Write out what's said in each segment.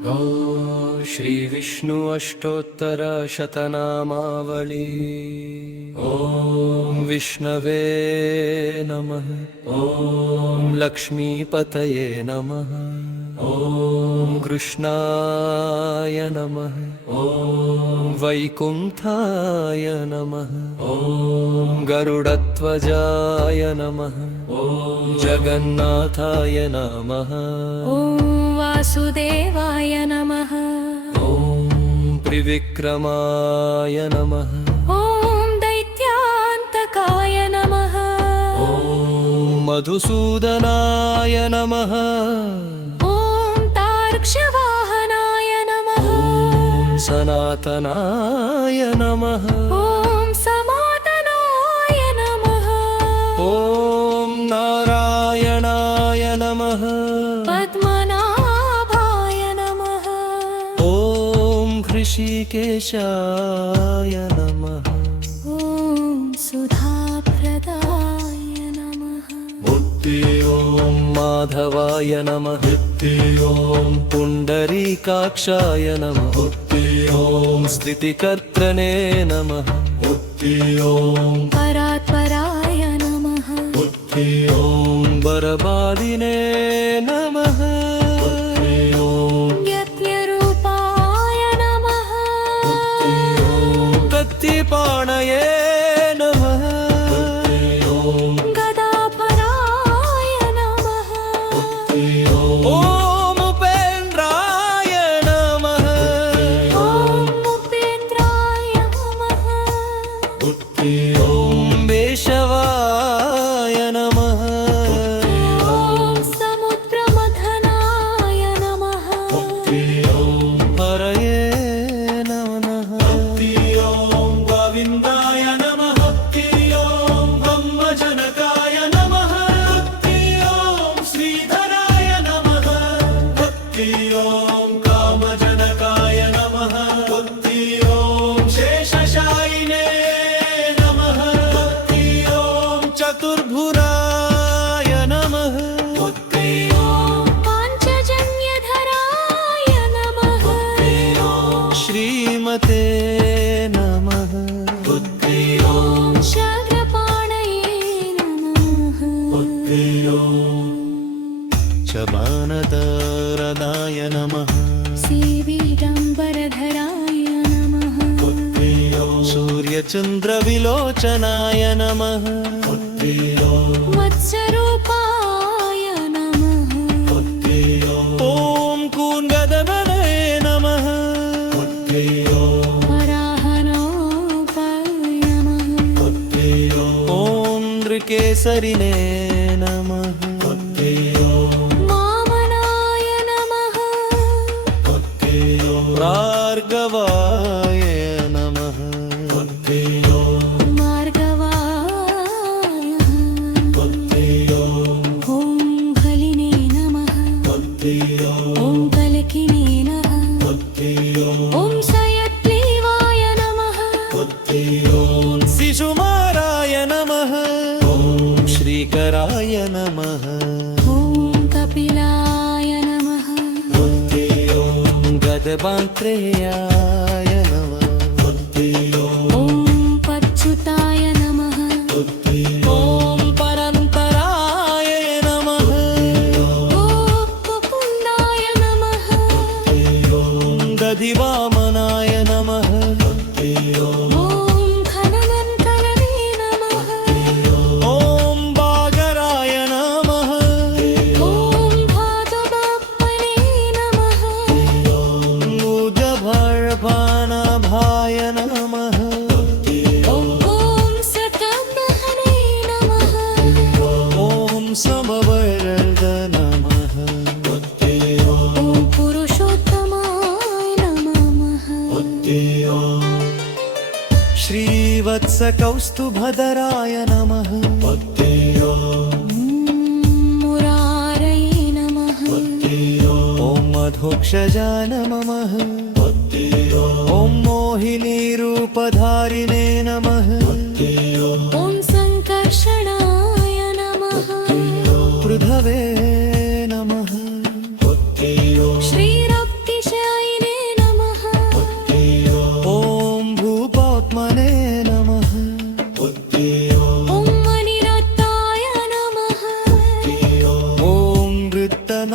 ॐ श्री विष्णु अष्टोत्तर शतनामावली। ॐ विष्णवे नमः। ॐ लक्ष्मीपतये नमः। ॐ कृष्णाय नमः। ॐ वैकुंठाय नमः। ॐ गरुडध्वजाय नमः। ॐ जगन्नाथाय नमः। ॐ वासुदेवाय नमः। ॐ त्रिविक्रमाय नमः। ॐ दैत्यान्तकाय नमः। ॐ मधुसूदनाय नमः। ॐ तार्क्ष्यवाहनाय नमः। ॐ सनातनाय नमः। ॐ समातनाय नमः। ॐ नारायणाय नमः। पद्मनाभाय नमः। ॐ ऋषिकेशाय नमः। ॐ सुधाप्रदाय नमः। ॐ माधवाय नमः। ॐ पुण्डरीकाक्षाय नमः। ॐ स्थितिकर्त्रने नमः। ॐ परात्पराय नमः। ॐ बरबालिने नमः। ॐ यज्ञरूपाय नमः। प्रत्यपाणये नमः। गदापराय नमः। ॐ उपेन्द्राय नमः। ॐ उपेन्द्राय नमः। ॐ वेशवाय नमः। ॐ समुद्रमथनाय नमः। हरये नमः। ॐ गोविन्दाय नमः। ॐ ब्रह्मजनकाय नमः। ॐ श्रीधराय नमः। ॐ कामजनकाय नमः। ॐ शेषशायिने नमः। ॐ चतुर्भुराय नमः। ॐ पाञ्चजन्यधराय नमः। श्रीमते नमः। ॐ शग्रपाणये नमः। शबानदरदाय नमः। श्रीवीडम्बरधराय नमः। सूर्यचन्द्रविलोचनाय नमः। मत्स्यरूपाय नमः। ॐ कूर्गदमने नमः। वराहनोपाय नमः। ॐ नृकेसरिणे नमः। वामनाय नमः। प्रार्गवाय नमः। मार्गवाय। ॐ हलिने नमः। ॐ कलकिने नमः। ॐ सयग्रीवाय नमः। ॐ शिशुमाराय नमः। ॐ श्रीकराय नमः। ॐ कपिलाय नमः। ॐ गदबान्त्रेयाय नमः। ॐ पच्युताय नमः। ॐ परन्तराय नमः। ॐ मुकुन्दाय नमः। ॐ दधिवामनाय नमः। ॐ खननन्तरणे नमः। ॐ बागराय नमः। ॐ भागवप्पने नमः। मुदभर्भानभाय नमः। ॐ सकब्दहने नमः। ॐ समवर्ध नमः। ॐ पुरुषोत्तमाय नमः। श्रीवत्सकौस्तुभधराय नमः। मुरारये नमः। ॐ मधुक्षजाय नमः। ॐ मोहिनीरूपधारिणे नमः। ॐ सङ्कर्षणाय नमः। पृथवे नमः। श्रीरक्तिश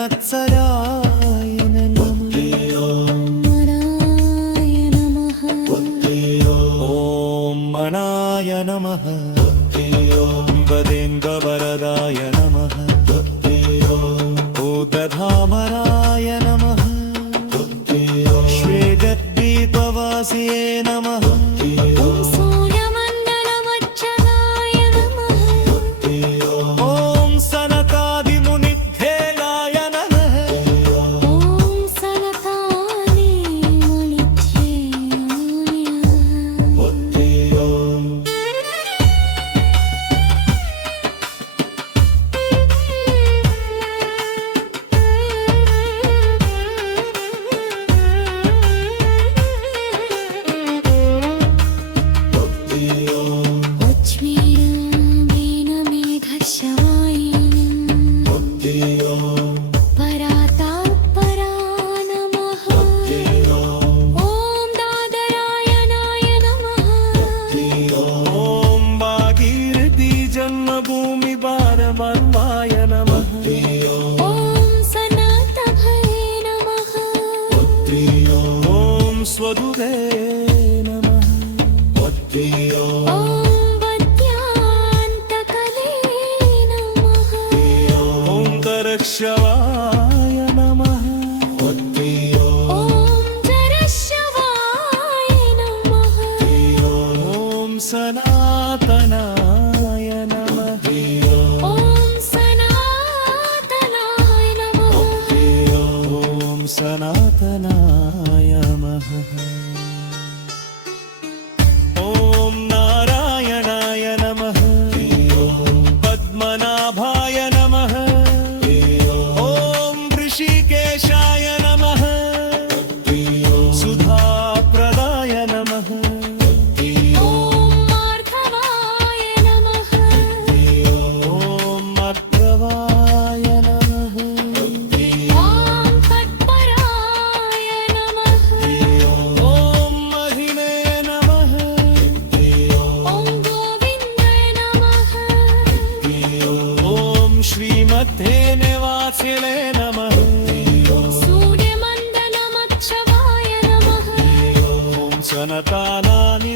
संवत्सराय नमः मराय नमः ॐ मनाय नमः वदेन्द्रवरदाय नमः उदधामराय नमः श्वेतद्वीपवासिये नमः ॐ सूर्यमण्डलमच्छदाय नमः ॐ सनकादिमुनिभ्येलाय नमः ॐ सनकानि मुनिभ्येय लक्ष्मीरामेण मेघश्रवायिनीं परातात्परा नमः ॐ दादरायणाय नमः ॐ भागीरथी जन्मभूमि बारमर्माय नमः ॐ सनातभये नमः ॐ स्वदुरे नमः ॐ वद्यान्तकले नमः ओङ्कारक्षवाय नमः ॐ जरश्रवाय नमः ॐ सनातनाय नमः ॐ सनातनाय नमः ॐ सनातनाय नमः ॐ नारायणाय नमः पद्मनाभाय नमः ॐ ऋषिकेशाय नमः सुधाप्रदाय नमः ॐ मार्धवाय नमः ॐ मध्रवाय नमः ॐ तत्पराय नमः ॐ महिमे नमः ॐ गोविन्दाय नमः ॐ श्रीमध्ये निवासिने नमः सूर्यमण्डलमच्छवाय नमः ॐ सनकानानि